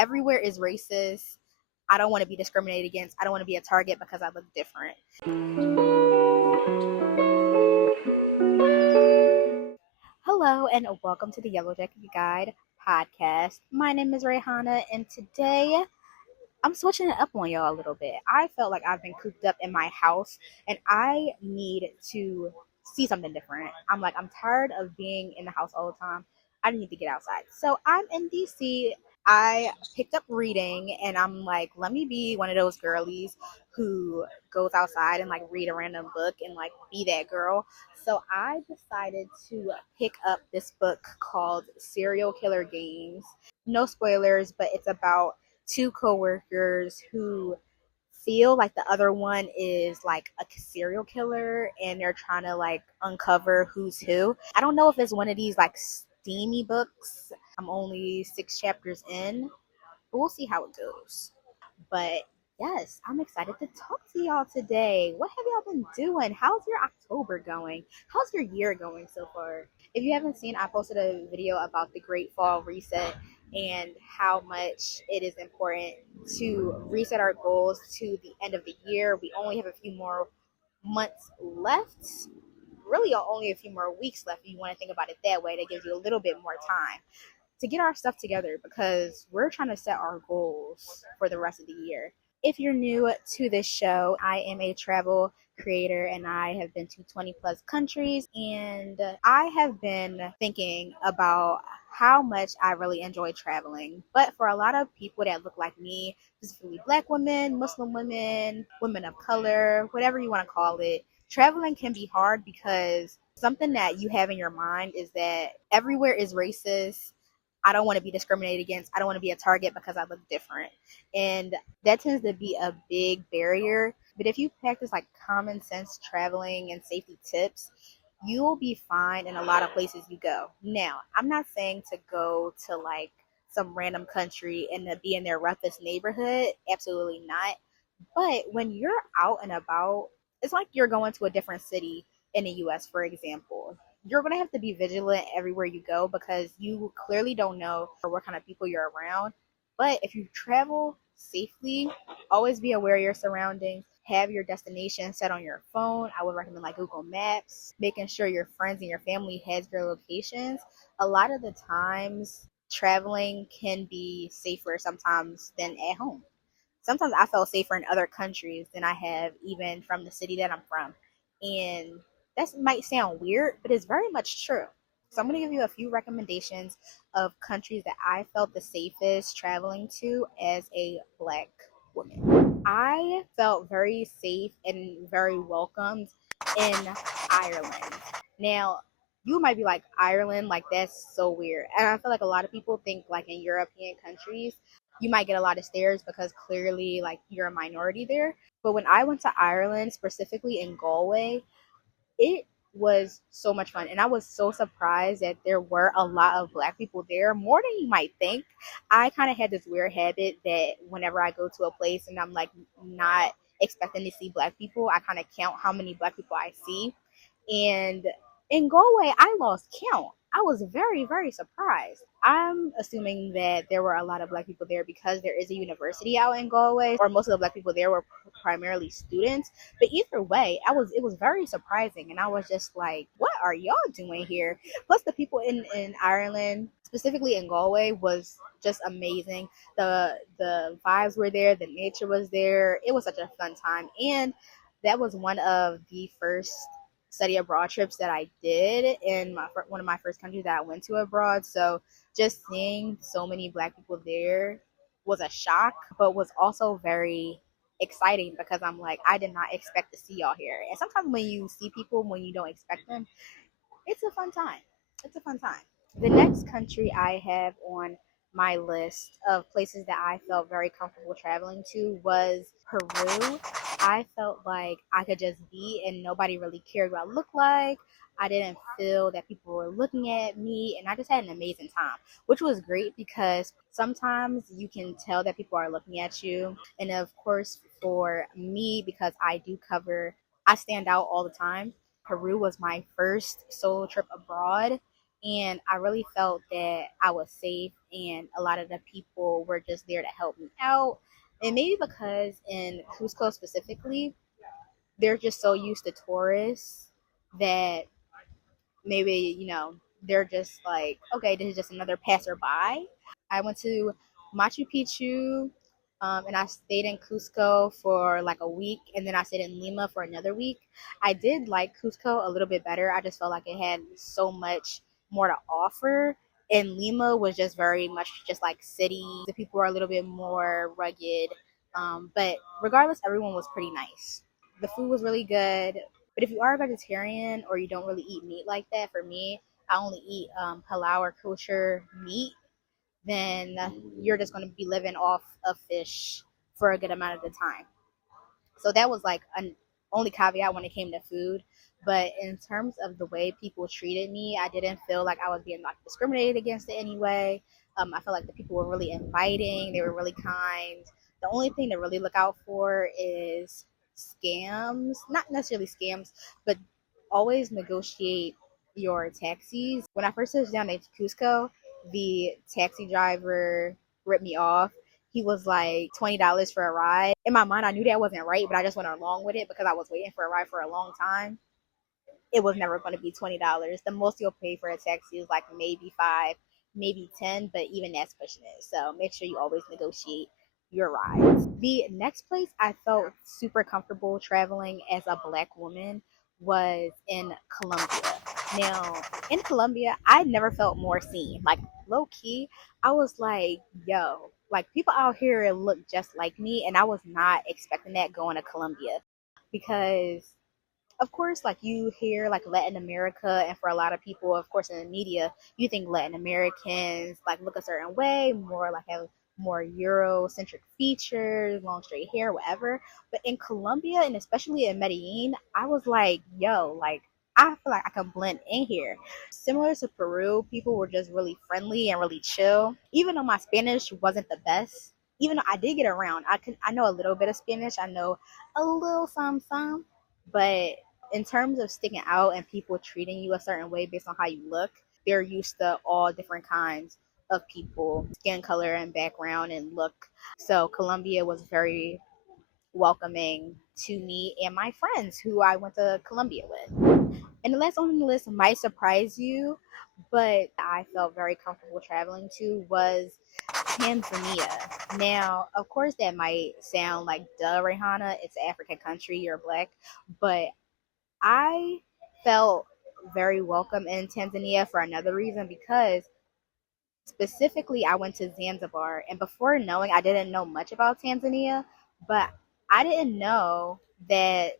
everywhere is racist. I don't want to be discriminated against. I don't want to be a target because I look different. Hello and welcome to the Yellow Jacket Guide podcast. My name is Rayhana and today I'm switching it up on y'all a little bit. I felt like I've been cooped up in my house and I need to see something different. I'm tired of being in the house all the time. I need to get outside. So I'm in DC. I picked up reading and I'm like, let me be one of those girlies who goes outside and like read a random book and like be that girl. So I decided to pick up this book called Serial Killer Games. No spoilers, but it's about two coworkers who feel like the other one is like a serial killer and they're trying to like uncover who's who. I don't know if it's one of these like steamy books. I'm only 6 chapters in, but we'll see how it goes. But yes, I'm excited to talk to y'all today. What have y'all been doing? How's your October going? How's your year going so far? If you haven't seen, I posted a video about the Great Fall Reset and how much it is important to reset our goals to the end of the year. We only have a few more months left. Really, only a few more weeks left if you want to think about it that way. That gives you a little bit more time to get our stuff together because we're trying to set our goals for the rest of the year. If you're new to this show, I am a travel creator and I have been to 20 plus countries, and I have been thinking about how much I really enjoy traveling. But for a lot of people that look like me, specifically Black women, Muslim women, women of color, whatever you want to call it, traveling can be hard because something that you have in your mind is that everywhere is racist. I don't want to be discriminated against. I don't want to be a target because I look different. And that tends to be a big barrier. But if you practice like common sense traveling and safety tips, you'll be fine in a lot of places you go. Now, I'm not saying to go to like some random country and to be in their roughest neighborhood. Absolutely not. But when you're out and about, it's like you're going to a different city in the US, for example. You're going to have to be vigilant everywhere you go because you clearly don't know what kind of people you're around. But if you travel safely, always be aware of your surroundings. Have your destination set on your phone. I would recommend like Google Maps, making sure your friends and your family has your locations. A lot of the times, traveling can be safer sometimes than at home. Sometimes I felt safer in other countries than I have even from the city that I'm from. And that might sound weird, but it's very much true. So I'm going to give you a few recommendations of countries that I felt the safest traveling to as a Black woman. I felt very safe and very welcomed in Ireland. Now, you might be like, Ireland, like that's so weird. And I feel like a lot of people think like in European countries, you might get a lot of stares because clearly like you're a minority there. But when I went to Ireland, specifically in Galway, it was so much fun. And I was so surprised that there were a lot of Black people there, more than you might think. I kind of had this weird habit that whenever I go to a place and I'm like not expecting to see Black people, I kind of count how many Black people I see. And in Galway, I lost count. I was very, very surprised. I'm assuming that there were a lot of Black people there because there is a university out in Galway, or most of the Black people there were primarily students. But either way, it was very surprising, and I was just like, "What are y'all doing here?" Plus, the people in Ireland, specifically in Galway, was just amazing. The vibes were there, the nature was there. It was such a fun time, and that was one of the first study abroad trips that I did in one of my first countries that I went to abroad. So just seeing so many Black people there was a shock, but was also very exciting because I'm like, I did not expect to see y'all here. And sometimes when you see people when you don't expect them, it's a fun time. It's a fun time. The next country I have on my list of places that I felt very comfortable traveling to was Peru. I felt like I could just be and nobody really cared what I looked like. I didn't feel that people were looking at me, and I just had an amazing time, which was great because sometimes you can tell that people are looking at you. And of course, for me, because I stand out all the time. Peru was my first solo trip abroad, and I really felt that I was safe, and a lot of the people were just there to help me out. And maybe because in Cusco specifically, they're just so used to tourists that maybe, they're just like, okay, this is just another passerby. I went to Machu Picchu, and I stayed in Cusco for like a week, and then I stayed in Lima for another week. I did like Cusco a little bit better. I just felt like it had so much more to offer. And Lima was just very much just like city. The people were a little bit more rugged, but regardless, everyone was pretty nice. The food was really good. But if you are a vegetarian or you don't really eat meat like that, for me, I only eat halal or kosher meat, then you're just going to be living off of fish for a good amount of the time. So that was like an only caveat when it came to food. But in terms of the way people treated me, I didn't feel like I was being like discriminated against in any way. I felt like the people were really inviting. They were really kind. The only thing to really look out for is scams. Not necessarily scams, but always negotiate your taxis. When I first touched down in Cusco, the taxi driver ripped me off. He was like $20 for a ride. In my mind, I knew that wasn't right, but I just went along with it because I was waiting for a ride for a long time. It was never going to be $20. The most you'll pay for a taxi is like maybe 5, maybe 10, but even that's pushing it. So make sure you always negotiate your rides. The next place I felt super comfortable traveling as a Black woman was in Colombia. Now, in Colombia, I never felt more seen. Like, low key, I was like, yo, like people out here look just like me, and I was not expecting that going to Colombia because of course, like you hear like Latin America, and for a lot of people, of course, in the media, you think Latin Americans like look a certain way, more like have more Eurocentric features, long straight hair, whatever. But in Colombia, and especially in Medellin, I was like, yo, like I feel like I can blend in here. Similar to Peru, people were just really friendly and really chill. Even though my Spanish wasn't the best, even though I did get around, I know a little bit of Spanish. I know a little some, but in terms of sticking out and people treating you a certain way based on how you look, they're used to all different kinds of people, skin color and background and look. So Colombia was very welcoming to me and my friends who I went to Colombia with. And the last on the list might surprise you, but I felt very comfortable traveling to was Tanzania. Now, of course, that might sound like, duh, Rihanna, it's an African country, you're Black, but I felt very welcome in Tanzania for another reason because specifically I went to Zanzibar, and before knowing, I didn't know much about Tanzania, but I didn't know that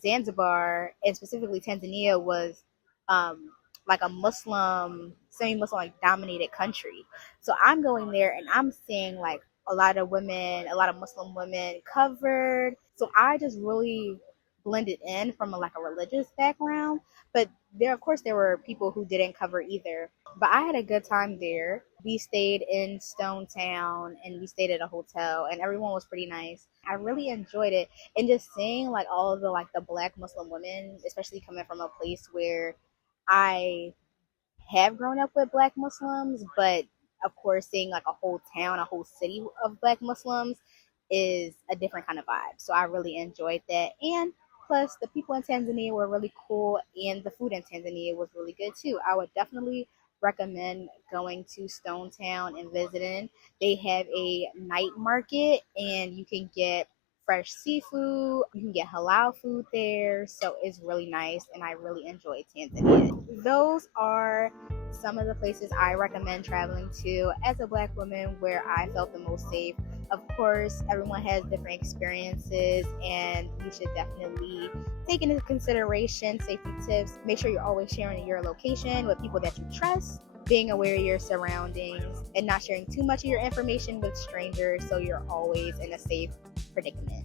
Zanzibar and specifically Tanzania was um, like a Muslim, semi-Muslim like dominated country. So I'm going there and I'm seeing like a lot of women, a lot of Muslim women covered. So I just really blended in from like a religious background. But there, of course, there were people who didn't cover either. But I had a good time there. We stayed in Stone Town and we stayed at a hotel, and everyone was pretty nice. I really enjoyed it, and just seeing like all of the like the Black Muslim women, especially coming from a place where I have grown up with Black Muslims, but of course seeing like a whole town, a whole city of Black Muslims is a different kind of vibe. So I really enjoyed that. And plus the people in Tanzania were really cool, and the food in Tanzania was really good too. I would definitely recommend going to Stone Town and visiting. They have a night market and you can get fresh seafood. You can get halal food there. So it's really nice, and I really enjoyed Tanzania. Those are some of the places I recommend traveling to as a Black woman where I felt the most safe. Of course, everyone has different experiences, and you should definitely take into consideration safety tips. Make sure you're always sharing your location with people that you trust, being aware of your surroundings, and not sharing too much of your information with strangers so you're always in a safe predicament.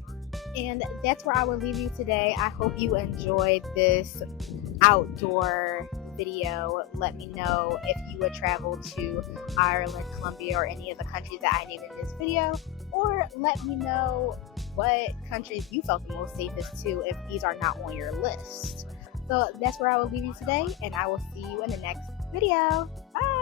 And that's where I will leave you today. I hope you enjoyed this outdoor video. Let me know if you would travel to Ireland, Colombia, or any of the countries that I named in this video, or let me know what countries you felt the most safest to if these are not on your list. So that's where I will leave you today, and I will see you in the next video. Bye.